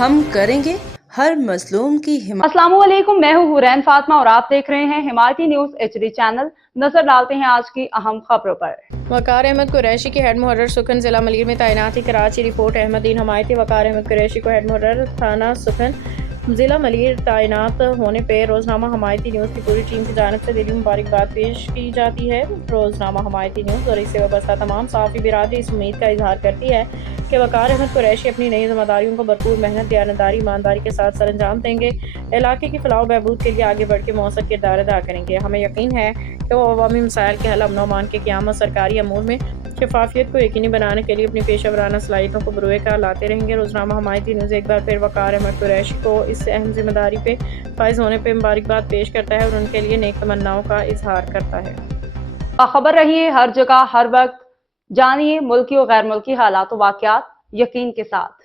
ہم کریں گے ہر مظلوم کی حمایت۔ السلام علیکم، میں ہوں حورین فاطمہ اور آپ دیکھ رہے ہیں حمایتی نیوز HD چینل۔ نظر ڈالتے ہیں آج کی اہم خبروں پر۔ وقار احمد قریشی کی ہیڈ محرر سکھن ضلع ملیر میں تعیناتی کراچی۔ رپورٹ احمد دین حمایتی۔ وقار احمد قریشی کو ہیڈ محرر تھانہ سکھن ضلع ملیر تعینات ہونے پہ روزنامہ حمایتی نیوز کی پوری ٹیم کی جانب سے دلی مبارکباد پیش کی جاتی ہے۔ روزنامہ حمایتی نیوز اور اس سے وابستہ تمام صحافی برادری اس امید کا اظہار کرتی ہے کہ وقار احمد قریشی اپنی نئی ذمہ داریوں کو بھرپور محنت، دیانتداری، ایمانداری کے ساتھ سر انجام دیں گے، علاقے کی فلاح و بہبود کے لیے آگے بڑھ کے مؤثر کردار ادا کریں گے۔ ہمیں یقین ہے کہ وہ عوامی مسائل کے حل، امن و امان کی قیام، سرکاری امور میں شفافیت کو یقینی بنانے کے لیے اپنی پیشہ ورانہ صلاحیتوں کو بروئے کار لاتے رہیں گے۔ روزنامہ حمایتی نیوز ایک بار پھر وقار احمد قریشی کو اس اہم ذمہ داری پہ فائز ہونے پہ مبارکباد پیش کرتا ہے اور ان کے لیے نیک تمناؤں کا اظہار کرتا ہے۔ باخبر رہیے ہر جگہ ہر وقت، جانیے ملکی و غیر ملکی حالات و واقعات یقین کے ساتھ۔